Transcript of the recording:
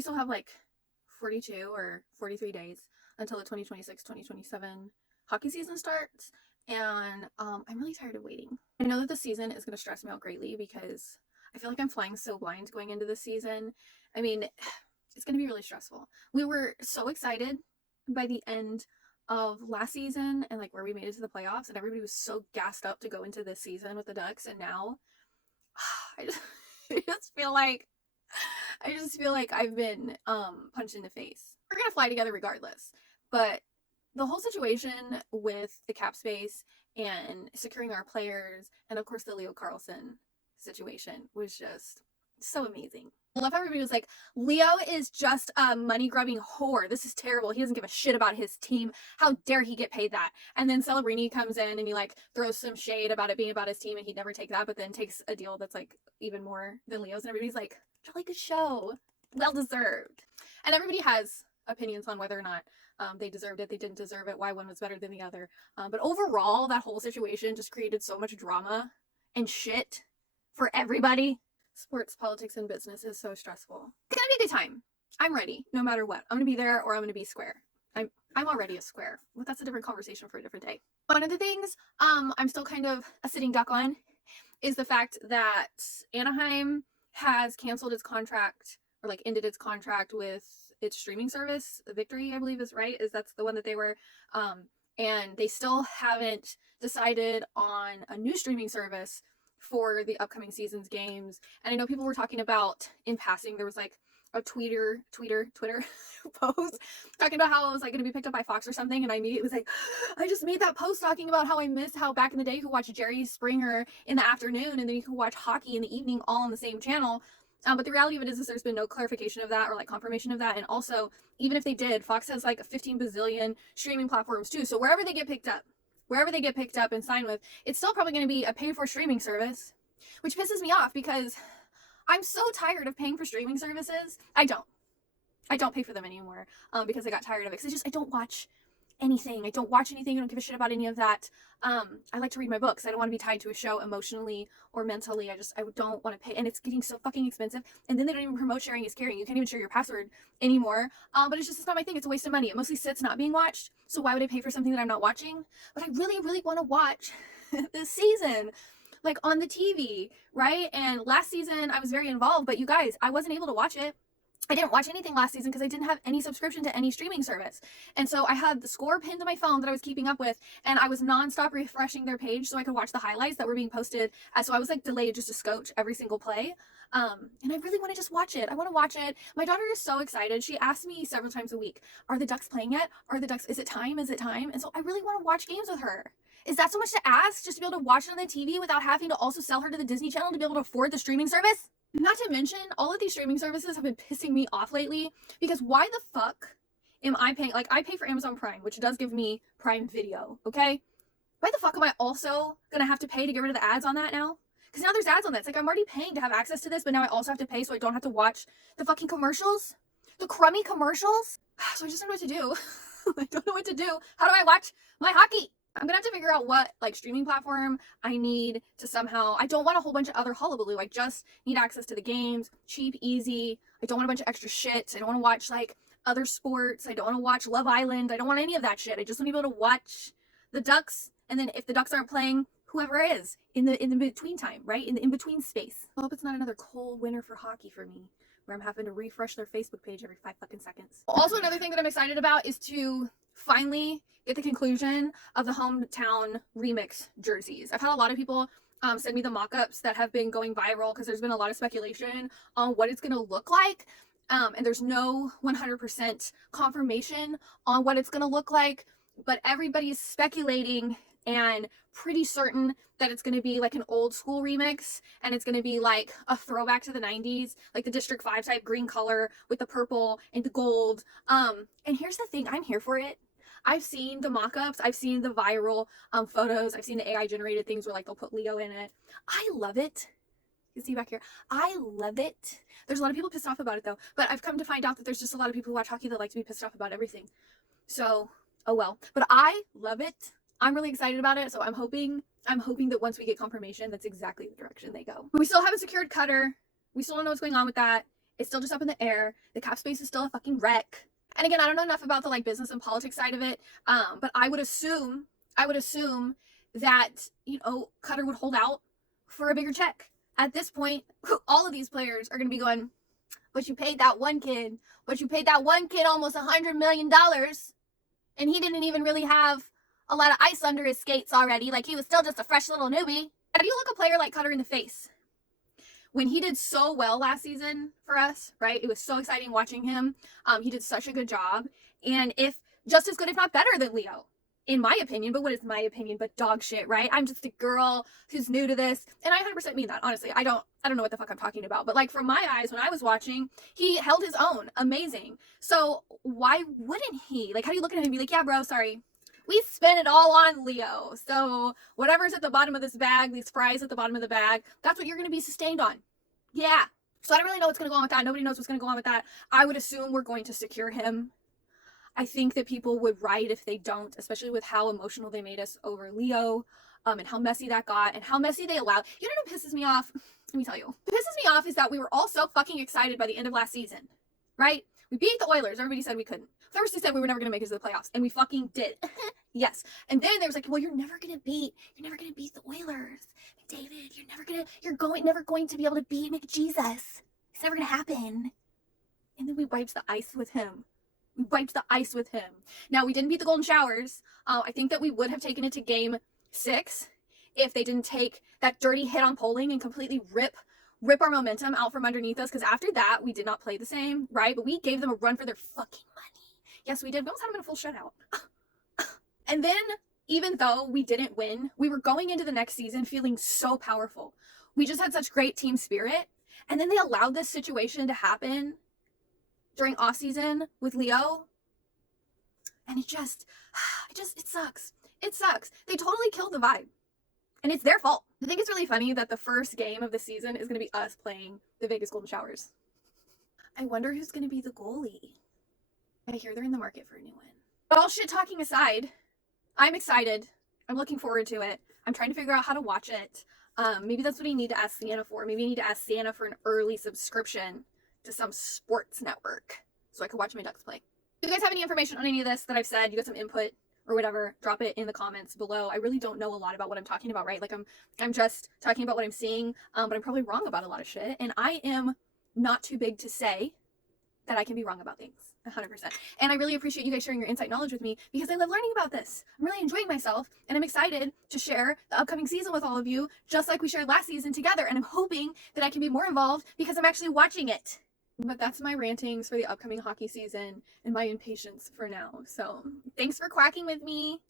we still have like 42 or 43 days until the 2026-2027 hockey season starts. And I'm really tired of waiting. I know that the season is going to stress me out greatly because I feel like I'm flying so blind going into this season. I mean, it's going to be really stressful. We were so excited by the end of last season and like where we made it to the playoffs, and everybody was so gassed up to go into this season with the Ducks, and now I just feel like I've been punched in the face. We're gonna fly together regardless, but the whole situation with the cap space and securing our players, and of course the Leo Carlsson situation, was just so amazing. I love how everybody was like, Leo is just a money-grubbing whore. This is terrible. He doesn't give a shit about his team. How dare he get paid that? And then Celebrini comes in and he like throws some shade about it being about his team, and he'd never take that, but then takes a deal that's like even more than Leo's, and everybody's like, really good show. Well deserved. And everybody has opinions on whether or not they deserved it, they didn't deserve it, why one was better than the other. But overall, that whole situation just created so much drama and shit for everybody. Sports, politics, and business is so stressful. It's gonna be a good time. I'm ready, no matter what. I'm gonna be there or I'm gonna be square. I'm already a square. Well, that's a different conversation for a different day. One of the things I'm still kind of a sitting duck on is the fact that Anaheim has canceled its contract, or like ended its contract with its streaming service. Victory, I believe is right, that's the one that they were, and they still haven't decided on a new streaming service for the upcoming season's games. And I know people were talking about, in passing, there was like a Twitter post talking about how it was like going to be picked up by Fox or something, and I immediately was like, I just made that post talking about how I miss how back in the day you could watch Jerry Springer in the afternoon and then you could watch hockey in the evening all on the same channel. But the reality of it is there's been no clarification of that or like confirmation of that. And also, even if they did, Fox has like 15 bazillion streaming platforms too. So wherever they get picked up and signed with, it's still probably going to be a paid for streaming service, which pisses me off because I'm so tired of paying for streaming services. I don't pay for them anymore because I got tired of it. Because I don't watch anything. I don't give a shit about any of that. I like to read my books. I don't want to be tied to a show emotionally or mentally. I don't want to pay, and it's getting so fucking expensive. And then they don't even promote sharing is caring. You can't even share your password anymore. But it's not my thing. It's a waste of money. It mostly sits not being watched. So why would I pay for something that I'm not watching? But I really, really want to watch this season, like on the TV, right? And last season I was very involved, but you guys, I wasn't able to watch it. I didn't watch anything last season because I didn't have any subscription to any streaming service. And so I had the score pinned to my phone that I was keeping up with, and I was nonstop refreshing their page so I could watch the highlights that were being posted. So I was like delayed just a scotch every single play. And I really want to just watch it. I want to watch it. My daughter is so excited. She asks me several times a week, are the Ducks playing yet? Is it time? Is it time? And so I really want to watch games with her. Is that so much to ask, just to be able to watch it on the TV without having to also sell her to the Disney Channel to be able to afford the streaming service? Not to mention, all of these streaming services have been pissing me off lately because why the fuck am I paying? Like, I pay for Amazon Prime, which does give me Prime Video, okay? Why the fuck am I also gonna have to pay to get rid of the ads on that now? Because now there's ads on that. It's like, I'm already paying to have access to this, but now I also have to pay so I don't have to watch the fucking commercials? The crummy commercials? So I just don't know what to do. I don't know what to do. How do I watch my hockey? I'm gonna have to figure out what like streaming platform I need to somehow. I don't want a whole bunch of other hullabaloo. I just need access to the games, cheap, easy. I don't want a bunch of extra shit. I don't want to watch like other sports. I don't want to watch Love Island. I don't want any of that shit. I just want to be able to watch the Ducks, and then if the Ducks aren't playing, whoever is in the between time, right? In the in between space. I hope it's not another cold winter for hockey for me, where I'm having to refresh their Facebook page every 5 fucking seconds. Also, another thing that I'm excited about is to finally get the conclusion of the hometown remix jerseys. I've had a lot of people send me the mock-ups that have been going viral because there's been a lot of speculation on what it's going to look like. And there's no 100% confirmation on what it's going to look like, but everybody's speculating and pretty certain that it's going to be like an old school remix, and it's going to be like a throwback to the 90s, like the District 5 type green color with the purple and the gold. And here's the thing, I'm here for it. I've seen the mock-ups, I've seen the viral photos, I've seen the AI generated things where like they'll put Leo in it. I love it. You can see back here. I love it. There's a lot of people pissed off about it though, but I've come to find out that there's just a lot of people who watch hockey that like to be pissed off about everything. So, oh well. But I love it. I'm really excited about it, so I'm hoping that once we get confirmation, that's exactly the direction they go. We still haven't secured Cutter. We still don't know what's going on with that. It's still just up in the air. The cap space is still a fucking wreck. And again, I don't know enough about the like business and politics side of it, but I would assume that, you know, Cutter would hold out for a bigger check. At this point, all of these players are going to be going, but you paid that one kid almost $100 million, and he didn't even really have a lot of ice under his skates already. Like, he was still just a fresh little newbie. How do you look a player like Cutter in the face? When he did so well last season for us, right? It was so exciting watching him. He did such a good job. And if just as good, if not better than Leo, in my opinion, but what is my opinion but dog shit, right? I'm just a girl who's new to this. And I 100% mean that, honestly. I don't know what the fuck I'm talking about. But like, from my eyes, when I was watching, he held his own. Amazing. So why wouldn't he? Like, how do you look at him and be like, yeah, bro, sorry. We spent it all on Leo. So whatever's at the bottom of this bag, these fries at the bottom of the bag, that's what you're going to be sustained on. Yeah. So I don't really know what's going to go on with that. Nobody knows what's going to go on with that. I would assume we're going to secure him. I think that people would write if they don't, especially with how emotional they made us over Leo, and how messy that got, and how messy they allowed. You know what pisses me off? Let me tell you. What pisses me off is that we were all so fucking excited by the end of last season, right? We beat the Oilers. Everybody said we couldn't. First, they said we were never going to make it to the playoffs, and we fucking did. Yes. And then there was like, well, you're never going to beat the Oilers. David, you're never going to be able to beat McJesus. It's never going to happen. And then we wiped the ice with him. Now, we didn't beat the Golden Showers. I think that we would have taken it to game 6 if they didn't take that dirty hit on Poling and completely rip our momentum out from underneath us, because after that, we did not play the same, right? But we gave them a run for their fucking money. Yes, we did. We almost had them in a full shutout. And then, even though we didn't win, we were going into the next season feeling so powerful. We just had such great team spirit. And then they allowed this situation to happen during off season with Leo. And it sucks. It sucks. They totally killed the vibe. And it's their fault. I think it's really funny that the first game of the season is going to be us playing the Vegas Golden Showers. I wonder who's going to be the goalie. I hear they're in the market for a new one. But all shit talking aside, I'm excited. I'm looking forward to it. I'm trying to figure out how to watch it. Maybe that's what I need to ask Santa for. Maybe I need to ask Santa for an early subscription to some sports network so I can watch my Ducks play. If you guys have any information on any of this that I've said, you got some input or whatever, drop it in the comments below. I really don't know a lot about what I'm talking about, right? Like, I'm just talking about what I'm seeing, but I'm probably wrong about a lot of shit. And I am not too big to say that I can be wrong about things, 100%. And I really appreciate you guys sharing your insight knowledge with me, because I love learning about this. I'm really enjoying myself, and I'm excited to share the upcoming season with all of you, just like we shared last season together. And I'm hoping that I can be more involved because I'm actually watching it. But that's my rantings for the upcoming hockey season and my impatience for now. So thanks for quacking with me.